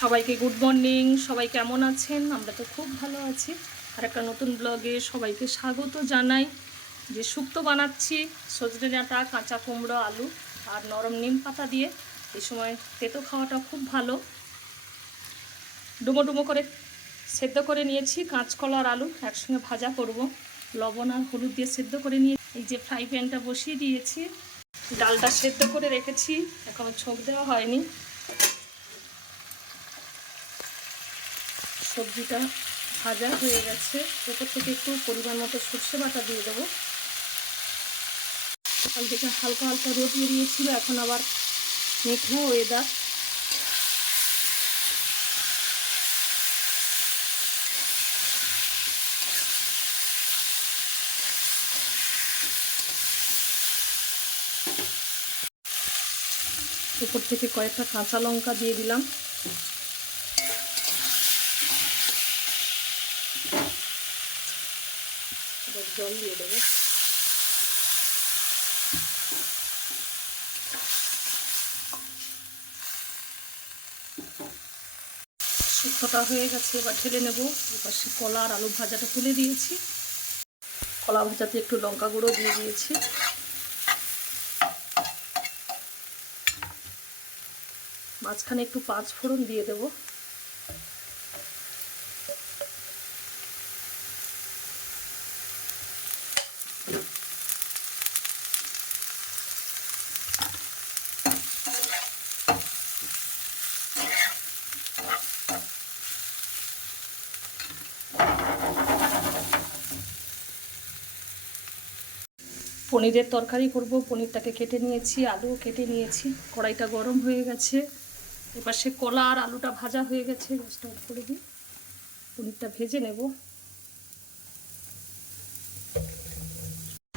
সবাইকে good morning সবাই কেমন আছেন? আমরা তো খুব ভালো আছি। আর একটা নতুন ব্লগে সবাইকে স্বাগত জানাই। যে শুক্তো বানাচ্ছি, সজনে ডাঁটা, কাঁচা কুমড়ো, আলু আর নরম নিম পাতা দিয়ে। এই সময় তেতো খাওয়াটা খুব ভালো। ডুমো ডুমো করে সেদ্ধ করে নিয়েছি কাঁচকলা আর আলু। একসঙ্গে ভাজা করব। লবণ আর হলুদ দিয়ে সেদ্ধ করে নিয়ে এই যে ফ্রাই প্যানটা বসিয়ে দিয়েছি। ডালটা সেদ্ধ করে রেখেছি। এখনও ছোঁক দেওয়া হয়নি। সবজিটা ভাজা হয়ে গেছে। ওপর থেকে একটু পরিমাণ মতো সর্ষে বাটা দিয়ে দেবো। সকাল থেকে হালকা হালকা রোদ বেরিয়েছিল, এখন আবার মেঘলা ওয়েদার উপর থেকে কয়েকটা কাঁচা লঙ্কা দিয়ে দিলাম এবার জল দিয়ে দেবো। শুক্তোটা হয়ে গেছে, এবার ঢেলে নেব। এবার সে কলা আর আলু ভাজাটা তুলে দিয়েছি। কলা ভাজাতে একটু লঙ্কা গুঁড়ো দিয়ে দিয়েছি। মাঝখানে একটু পাঁচ ফোড়ন দিয়ে দেবো। পনিরের তরকারি করব। পনিরটাকে কেটে নিয়েছি আলু কেটে নিয়েছি। কড়াইটা গরম হয়ে গেছে। এবার সে কলা আর আলুটা ভাজা হয়ে গেছে। গ্যাসটা অফ করে দিই। পনিরটা ভেজে নেব।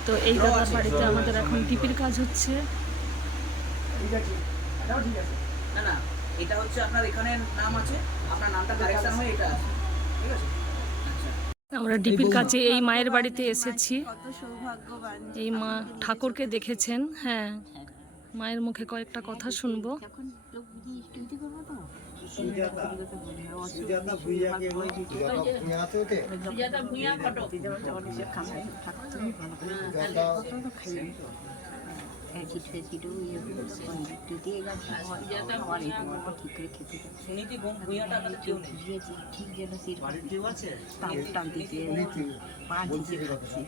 তো এই দাদার বাড়িতে আমাদের এখন টিপির কাজ হচ্ছে। ঠিক আছে। ঠিক আছে। না না, এটা হচ্ছে আপনার এখানে নাম আছে। আপনার নামটা কারেকশন হয়ে এটা আছে। ঠিক আছে? আমরা ডিপির কাছে এই মায়ের বাড়িতে এসেছি। এই মা ঠাকুরকে দেখেছেন হ্যাঁ। মায়ের মুখে কয়েকটা কথা শুনব। ইয়ে যদি করব তো সুনীতি বোন ভুঁইয়াটা আপনাদের কেউ নেই। ঠিক যেন টান দিতে পা ঝিঝে খাচ্ছে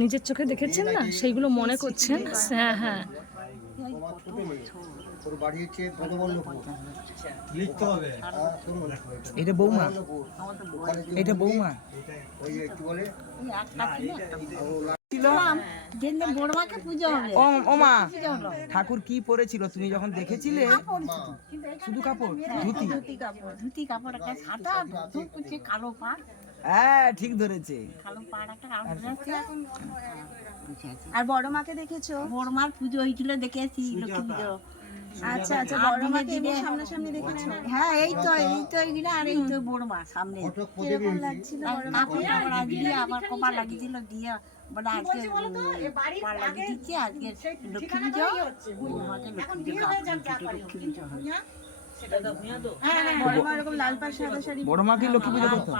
নিজের চোখে দেখেছেন না? সেইগুলো মনে করছেন? হ্যাঁ হ্যাঁ। ওর বাড়ি হচ্ছে বনবল্লভপুর লিখতে হবে। এটা বৌমা? এটা বৌমা? ওই কি বলে? ঠাকুর কি পরেছিল তুমি যখন দেখেছিলে? শুধু কাপড়? ধুতি? ধুতি কাপড়। কালো পাড়। হ্যাঁ ঠিক ধরেছে। কালো আছে আর বড় মাকে দেখেছ? বড় মার পুজো হয়েছিল দেখেছি লক্ষ্মী পুজো। আচ্ছা আচ্ছা বড় মাকে এমনি দিনে- দেখে নেন। হ্যাঁ এই তো এই তো এইগুলা আর এই তো বড় মা সামনে। কীরকম লাগছিল আর কাপড় টাপড় আজ দিয়ে আবার কপাল লাগিয়ে দিল দিয়ে বলে আজকে কপাল লাগিয়ে দিচ্ছি আজকে লক্ষ্মী পুজো বৌমাকে লক্ষ্মী পুজো লক্ষ্মী পুজো হয়। বড় মা এরকম লাল পাড় সাদা শাড়ি বড় মাকে লক্ষ্মী পুজো করতো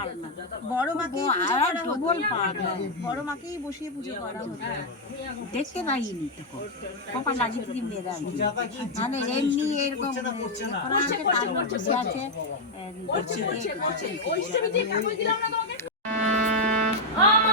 বড় ডবল পার বড় মাকেই বসিয়ে পুজো করা হতো। দেখতে পাইনি তখন কপাল লাগিয়ে দিদি মেয়েরা। মানে এমনি এরকম আছে। বড়